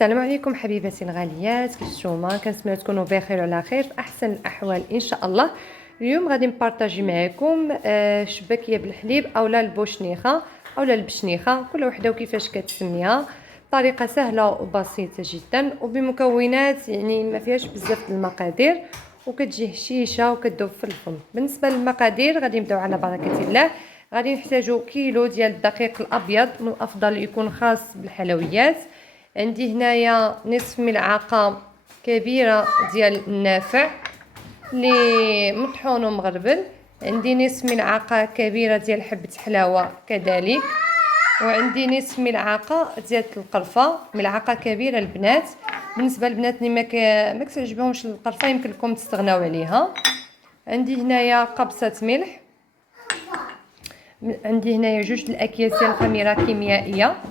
السلام عليكم حبيباتي الغاليات، كيف نتوما؟ كنتمنى تكونوا بخير وعلى خير في احسن الاحوال ان شاء الله. اليوم غادي نبارطاجي معكم شباكيه بالحليب اولا البوشنيخه اولا البشنيخه، كل وحده وكيفاش كتسميها. طريقه سهله وبسيطه جدا وبمكونات يعني ما فيهاش بزاف المقادير، وكتجي هشيشه وكتذوب في الفم. بالنسبه للمقادير غادي نبداو على بركه الله. غادي نحتاجو كيلو ديال الدقيق الابيض، من الافضل يكون خاص بالحلويات. عندي هنايا نصف ملعقه كبيره ديال النافع اللي مطحون ومغربل. عندي نصف ملعقه كبيره ديال حبه حلاوه كذلك، وعندي نصف ملعقه ديال القرفه، ملعقه كبيره البنات. بالنسبه للبنات اللي ما كتعجبهمش القرفه يمكن لكم تستغناو عليها. عندي هنايا قبصه ملح. عندي هنايا جوج الاكياس ديال الخميره كيميائيه.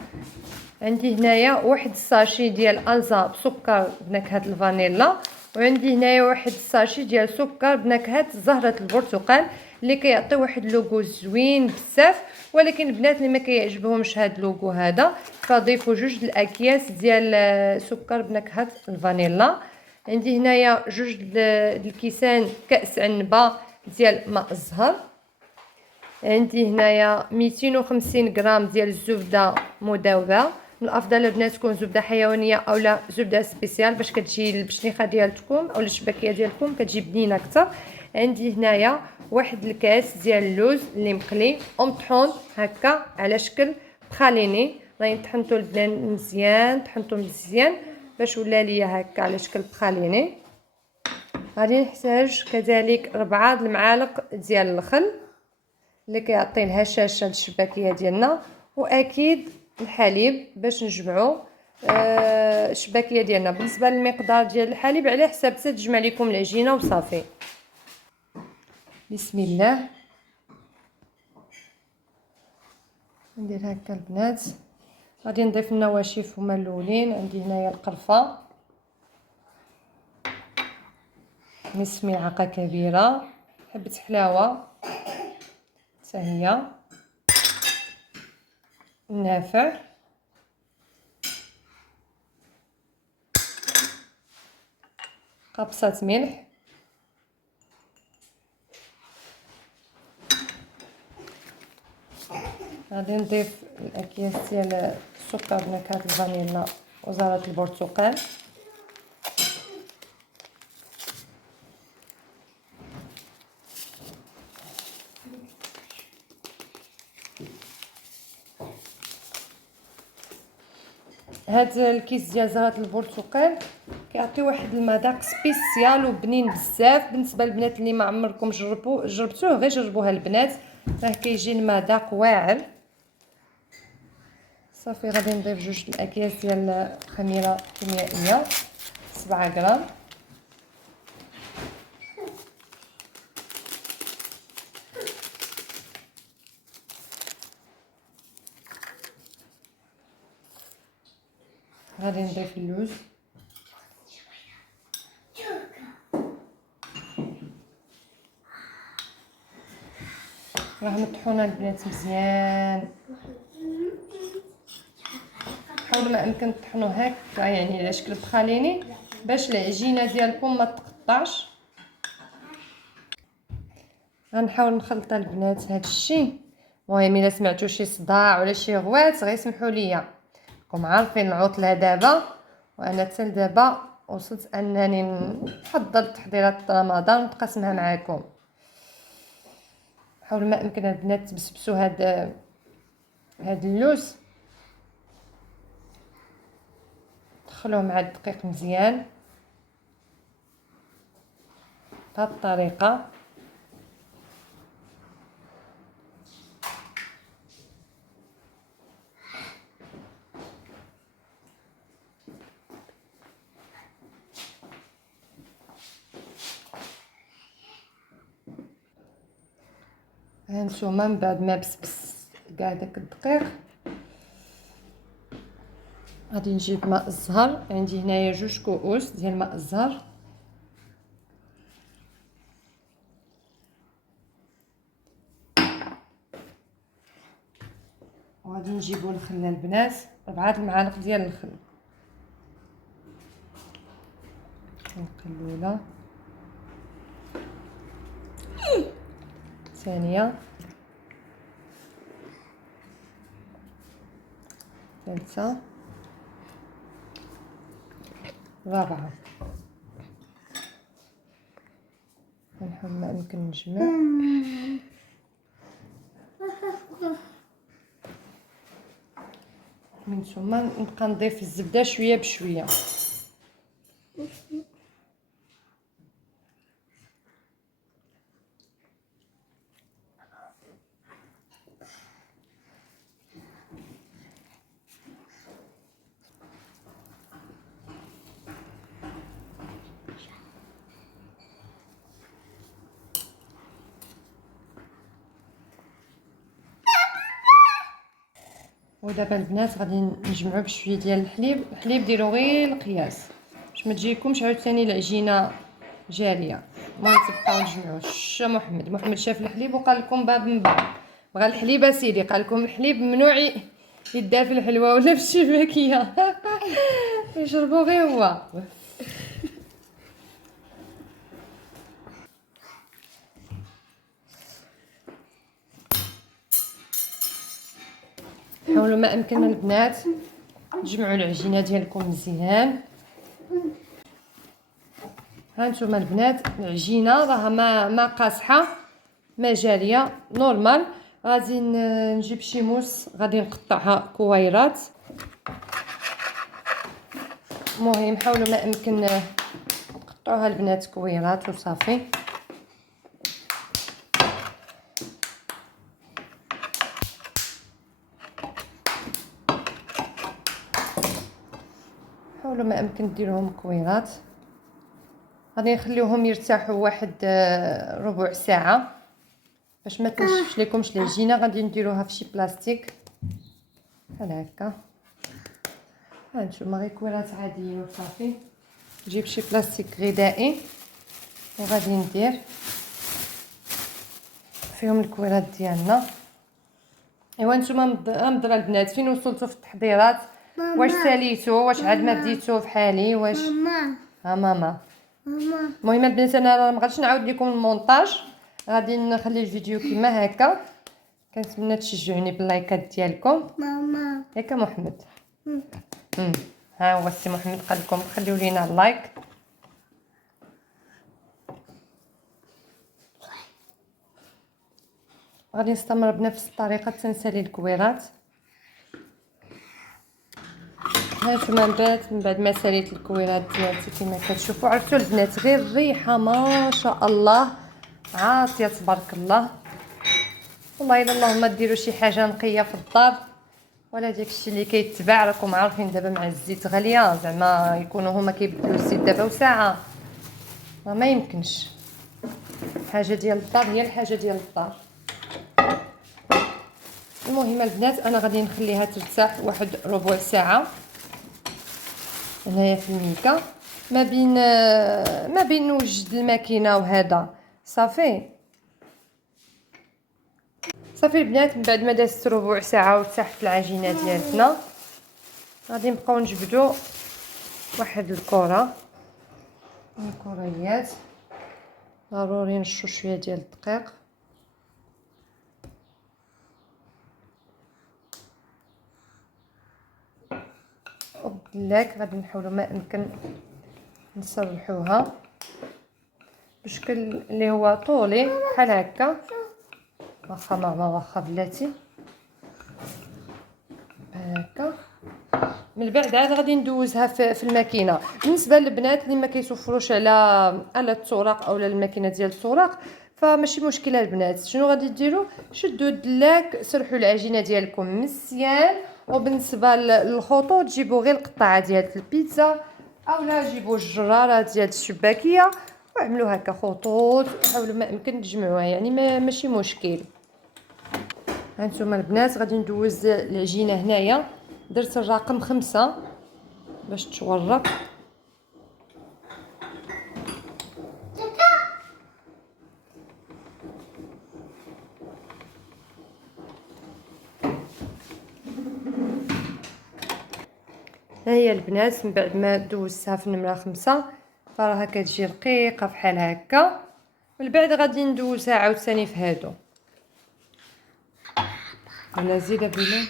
عندي هنايا واحد الساشي ديال الزا بسكر بنكهه الفانيلا، وعندي هنايا واحد الساشي ديال سكر بنكهه زهره البرتقال اللي كيعطي واحد اللوغو زوين بزاف. ولكن البنات اللي ما كيعجبهمش هذا اللوغو هذا فضيفوا جوج الاكياس ديال سكر بنكهه الفانيلا. عندي هنايا جوج الكيسان كاس عنبه ديال ماء الزهر. عندي هنايا 250 غرام ديال الزبده مذوبه، من الافضل البنات تكون زبده حيوانيه اولا زبده سبيسيال باش كتجي البشنيخه ديالكم اولا الشباكيه ديالكم كتجي بنينه اكثر. عندي هنايا واحد الكاس ديال اللوز اللي مقلي ومطحون هكا على شكل بخاليني. غادي نطحنتو البنان مزيان، طحنتو مزيان باش ولا ليا هكا على شكل بخاليني. غادي نحتاج كذلك 4 المعالق ديال الخل اللي كيعطي الهشاشه للشباكيه ديالنا، واكيد الحليب باش نجمعوا الشباكيه ديالنا. بالنسبه للمقدار ديال الحليب على حساب تجمع لكم العجينه وصافي. بسم الله ندير هكا البنات. غادي نضيف النواشف هما الاولين. عندي هنايا القرفه نصف ملعقه كبيره، حبه حلاوه حتى هي، النافع، قبصه ملح، غادي نضيف الاكياس ديال السكر بنكهه الفانيلا وزهره البرتقال. هذا الكيس ديال زهره البرتقال كيعطي واحد المذاق سبيسيال وبنين بزاف. بالنسبه للبنات اللي ما عمركم جربتوه غير جربوها البنات، راه كيجي المذاق واعر. صافي غادي نضيف جوج الاكياس ديال الخميره الكيميائيه 7 غرام. غادي نضيف اللوز، راه مطحونه البنات مزيان. حاولوا ما امكن تطحنوا هكا يعني على شكل بخاليني باش العجينه ديالكم ما تقطعش. غنحاول نخلط البنات هذا الشيء. المهم الا سمعتوا شي صداع ولا شي غوات غير سمحوا لي، راكم عارفين العطله دابا، وانا حتى دابا وصلت انني نحضر تحضيرات رمضان نتقاسمها معكم. حاولوا ما امكن البنات تبسبسوا هذا اللوز، دخلوه مع الدقيق مزيان بهذه الطريقه. هانتوما من بعد ما بسبس كاع داك الدقيق غادي نجيب ماء الزهر. عندي هنايا 2 كؤوس ديال ماء الزهر، وغادي نجيبو الخل البنات 4 المعالق ديال الخل. الأولى، ثانية، ثالثة، رابعة. نحاول ما يمكن نجمع. من ثم نبقى نضيف الزبدة شوية بشوية. ودابا البنات غادي نجمعو بشويه ديال الحليب ديروا غير القياس باش ما تجيكمش عاوتاني العجينه جاريه. المهم تبقاو نجمعوا. محمد شاف الحليب وقال لكم باب من باب، بغى الحليب اسيدي، قال لكم الحليب ممنوع يدار في الحلوى ولا في الشباكيه يشربوا غير هو. حاولوا ما امكن البنات تجمعوا العجينه ديالكم مزيان. هانتوما البنات العجينه راها ما قاصحه ما جاريه نورمال. غادي نجيب شي موس غادي نقطعها كويرات. المهم حاولوا ما امكن نقطعوها البنات كويرات وصافي. حاولوا ما امكن ديروهم كويرات. غادي نخليوهم يرتاحوا واحد ربع ساعه باش ما تنشفش لكمش العجينه. غادي نديروها في شي بلاستيك بحال هكا. هانتوما غير كويرات عاديين وصافي. نجيب شي بلاستيك غذائي وغادي ندير فيهم الكويرات ديالنا. ايوا نتوما مضرا البنات فين وصلتوا في التحضيرات؟ واش ساليتوا؟ واش عاد ما بديتوا بحالي؟ واش ماما المهم البنات انا ما غاديش نعاود لكم المونتاج، غادي نخلي الفيديو كما هكا. كنتمنى تشجعوني باللايكات ديالكم. ماما ياك محمد. ها هو السي محمد قال لكم خليو لينا اللايك. غادي نستمر بنفس الطريقه تنسالي الكويرات. هانتوما من بعد ما ساليت الكويرات ديالتي كما كتشوفوا عرفتوا البنات غير الريحه ما شاء الله عاطيه تبارك الله. والله الا اللهم ديروا شي حاجه نقيه في الدار ولا داكشي اللي كيتباع. راكم عارفين دابا مع الزيت غاليه، زعما يكونوا هما كيبدلوا الزيت دابا وساعه ما يمكنش. حاجه ديال الدار هي الحاجه ديال الدار. المهم البنات انا غادي نخليها ترتاح واحد ربع ساعه هنايا في الميكا ما بين نوجد الماكينه وهذا صافي البنات. من بعد ما دازت ربع ساعه وتحت العجينه ديالتنا غادي نبقاو نجبدوا واحد الكريات. ضروري نشو شويه ديال الدقيق وبالك غادي نحاولوا ما امكن نصلحوها بشكل اللي هو طولي بحال هكا. واخا ماما واخا بلاتي بحال هكا. من بعد عاد غادي ندوزها في الماكينه. بالنسبه للبنات اللي ما كيتوفروش على الطوراق او الماكينه ديال الطوراق فماشي مشكله البنات. شنو غادي ديروا؟ شدوا الدلاك سرحوا العجينه ديالكم مزيان. وبالنسبه للخطوط جيبوا غير القطعه ديال البيتزا اولا جيبوا الجراره ديال الشباكيه وعملوا هكا خطوط. حاولوا ما يمكن تجمعوها يعني ماشي مشكل. هانتوما البنات غادي ندوز العجينه هنايا. درت الرقم 5 باش تورق. ها هي البنات من بعد ما دوزتها في النمره 5 الوصفه راها كتجي رقيقه بحال هكا. من بعد غادي ندوزها عاوتاني في هادو. انا زيده بلا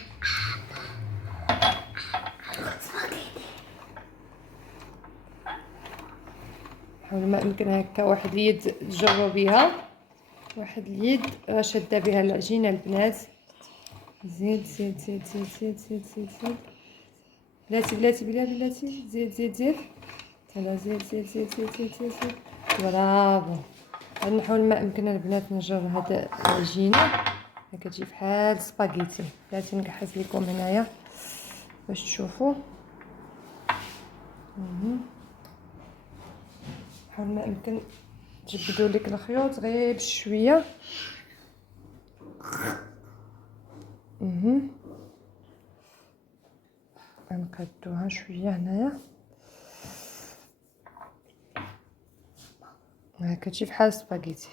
حاول ما يمكن هكا واحد اليد تجربيها، واحد اليد راه شاده بها العجينه البنات. زيد زيد زيد زيد زيد زيد زيد زيد بلاتي بلاتي زيد زيد زيد تلا زيد زيد زيد زيد زيد زيد زيد. برافو. غادي نحاول ما يمكن البنات نجر هاد العجينه كتجي بحال سباغيتي. بلاتي نقحز لكم هنايا باش تشوفوا. حاول ما يمكن تجبدوا لك الخيوط غير بشويه. غنقادوها شويه هنايا كتجي بحال سباغيتي.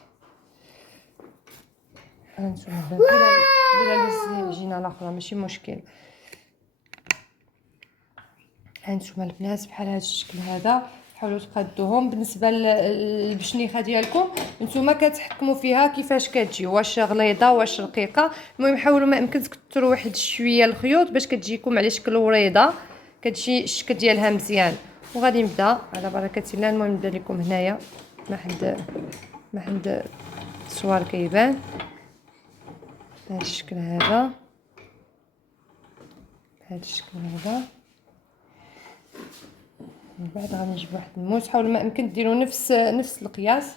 هانتوما بلا العجينه الاخرى ماشي مشكل. هانتوما البنات بحال هذا الشكل هذا حاولوا تقادوهم. بالنسبه للبشنيخه ديالكم نتوما كتحكموا فيها كيفاش كتجي، واش غليظه واش رقيقه. المهم حاولوا ما يمكن تكثروا واحد شويه الخيوط باش كتجيكم على شكل وريضه، كتجي الشكل ديالها مزيان. وغادي نبدا على بركه الله. المهم نبدا لكم هنايا ما حد الصوار كيبان بهذا الشكل هذا، بهذا الشكل هذا. من بعد غادي نجيب واحد الموس. حاولوا ما يمكن ديروا نفس القياس.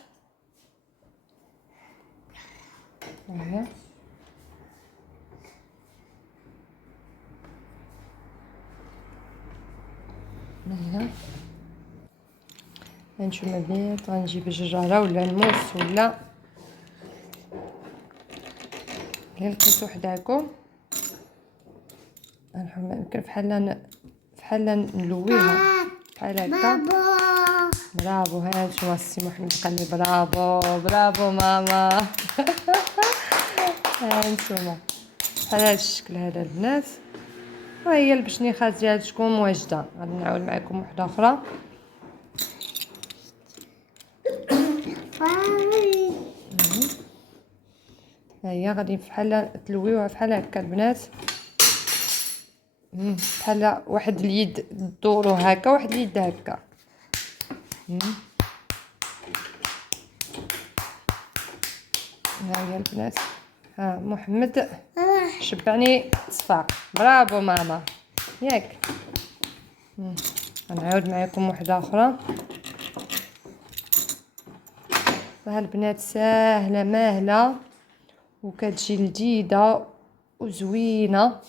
هنا هنا غنشوف ما بين غنجيب الجراره ولا الموس ولا اللي لقيتو حداكم. غنحاول ما يمكن بحال نلويها بحال هكا. برافو. هانتوما السي محمد قال لي برافو ماما. هانتوما بحال هذا الشكل هذا البنات. وهي البشنيخه ديالكم واجده. غادي نعاود معكم وحده اخرى. ها هي غادي بحال تلويوها بحال هكا البنات. بحال واحد اليد دورو هكا واحد اليد هكا. ها هي البنات. ها محمد شبعني صفاق. برافو ماما ياك. غنعاود معكم وحده اخرى. ها البنات ساهله ماهله وكتجي لذيذه وزوينه.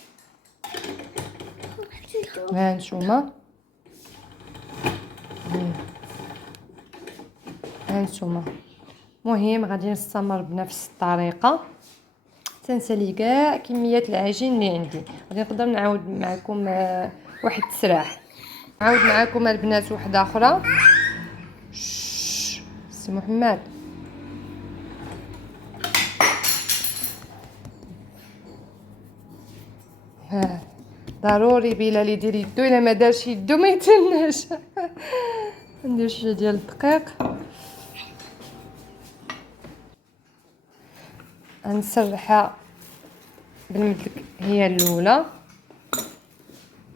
ها نتوما مهم غادي نستمر بنفس الطريقه تنسالي كاع كميات العجين اللي عندي. غادي نقدر نعاود معكم واحد التسراح. نعاود معكم البنات وحده اخرى. سي محمد ها ضروري بلال يدير يدو. الا ما دارش يدو ما يتناش. ندير شويه ديال الدقيق. غنسرحها بالمدلك هي الاولى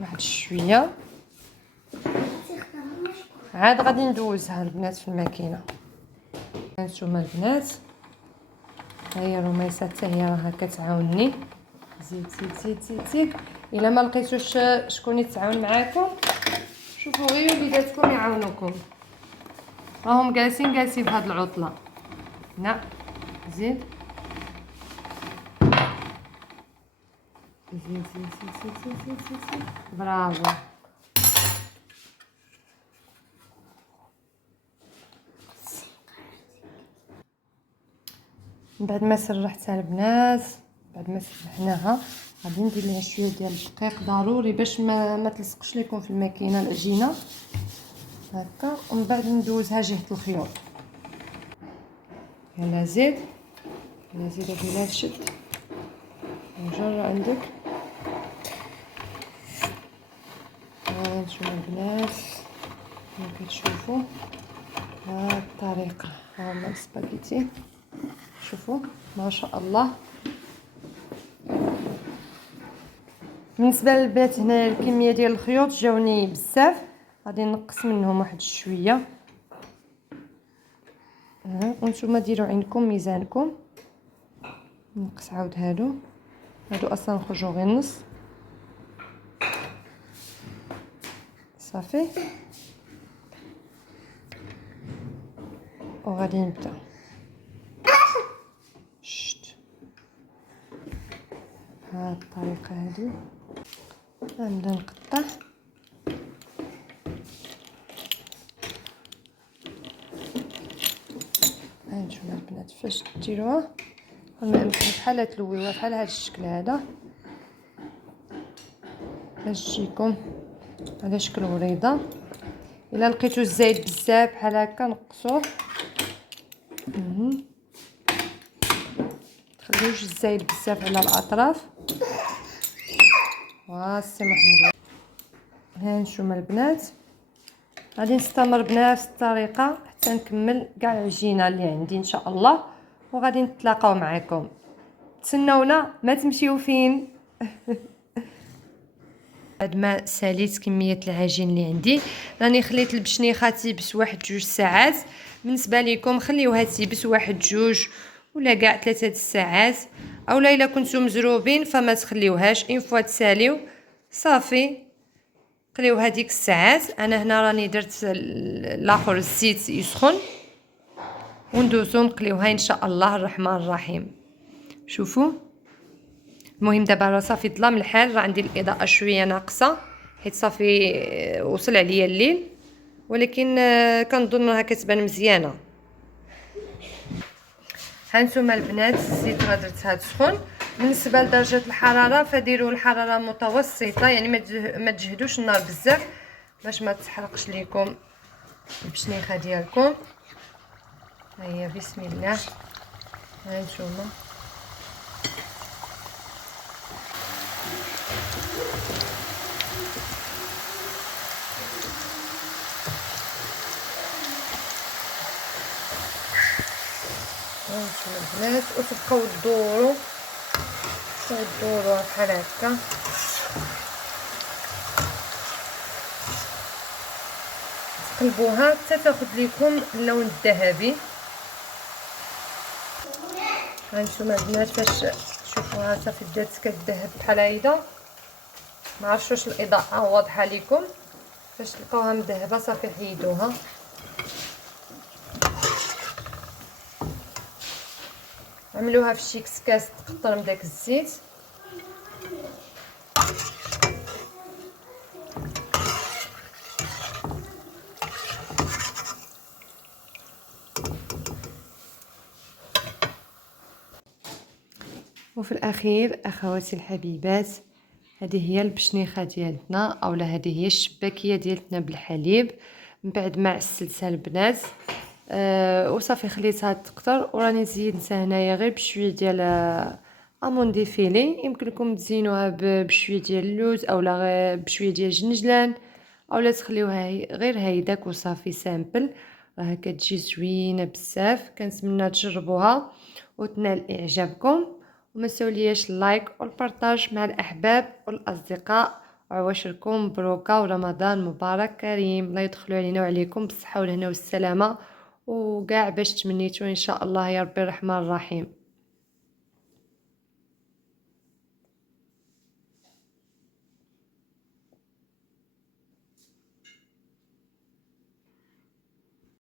واحد شويه. عاد غادي ندوزها البنات في الماكينه. هانتوما البنات ها هي الرميصه حتى هي راها كتعاونني. زيد زيد زيد زيد زيد. الا ما لقيتوش شكون يتعاون معاكم شوفوا غير وليداتكم يعاونوكم، راهم جالسين في هاد العطله. نعم زيد زيد زيد زيد زيد زيد زيد زيد. برافو. بعد ما سرحتها البنات، بعد ما سرحناها غادي ندير ليها شويه ديال الدقيق ضروري باش ما تلصقش لكم في الماكينه العجينه هكا. ومن بعد ندوزها جهه الخيوط. يلا زيد بلا شد نجر عندك. هانتوما البنات كما كتشوفوا الطريقة. ها هما السباغيتي، شوفوا ما شاء الله. بالنسبه للبنات هنا الكميه ديال الخيوط جاوني بزاف، غادي نقص منهم واحد شويه. وانتم ديروا عندكم ميزانكم. نقص عاود هادو اصلا نخرجوا غير نص صافي. وغادي نبدا شت بهاد الطريقه هادي. غنبدا نقطع. هانتوما البنات فاش ديروها بحال تلويوها بحال هاد الشكل هذا باش تجيكم على شكل وريضه. الا لقيتو الزايد بزاف بحال هكا نقصوه، تخليوش الزايد بزاف على الاطراف. واسي محمد. هانتوما البنات غادي نستمر بنفس الطريقه حتى نكمل كاع العجينه اللي عندي ان شاء الله، وغادي نتلاقاو معكم. تسناونا ما تمشيو فين. بعد ما ساليت كميه العجين اللي عندي راني خليت البشنيخه تيبس واحد 2 ساعات. بالنسبه لكم خليوها تيبس واحد 2 ولا كاع 3 الساعات، اولا الا كنتو مزروبين فما تخليوهاش اون فوا تساليو صافي قليو هذيك الساعات. انا هنا راني درت الاخر الزيت يسخن وندوزو نقليوها ان شاء الله الرحمن الرحيم. شوفوا المهم دابا راه صافي ظلام الحال، راه عندي الاضاءه شويه ناقصه حيت صافي وصل عليا الليل، ولكن كنظن راها كتبان مزيانه. هانتوما البنات الزيت راه درتها تسخن. بالنسبه لدرجه الحراره فديروا الحراره متوسطه، يعني ما تجهدوش النار بزاف باش ما تحرقش ليكم البشنيخه ديالكم. هيا بسم الله. هانتوما البنات وتبقاو تدوروا بحال هكا. تقلبوها حتى تاخذ لكم اللون الذهبي. هانتوما البنات فاش تشوفوها صافي بدات كتذهب بحال هيدا، ما عرفتش واش الاضاءه واضحه لكم. فاش تلقاوها مذهبه صافي حيدوها. عملوها في شي كسكاس تقطر من داك الزيت. وفي الاخير اخواتي الحبيبات هذه هي البشنيخه ديالتنا، اولا هذه هي الشباكيه ديالتنا بالحليب من بعد ما عسلتها البنات. وصافي خليتها تقطر، وراني زينتها هنايا غير بشويه ديال امون ديفيلي. يمكن لكم تزينوها بشويه ديال اللوز اولا غير بشويه ديال الجنجلان، اولا تخليوها غير هيداك وصافي سامبل. راه كتجي زوينه بزاف. كنتمنى تجربوها وتنال اعجابكم، وما تسولياش اللايك والبارطاج مع الاحباب والاصدقاء. وعواشركم مبروكه ورمضان مبارك كريم. الله يدخلوا علينا وعليكم بالصحه والهنا والسلامه وكاع باش تمنيتو ان شاء الله يا ربي الرحمن الرحيم.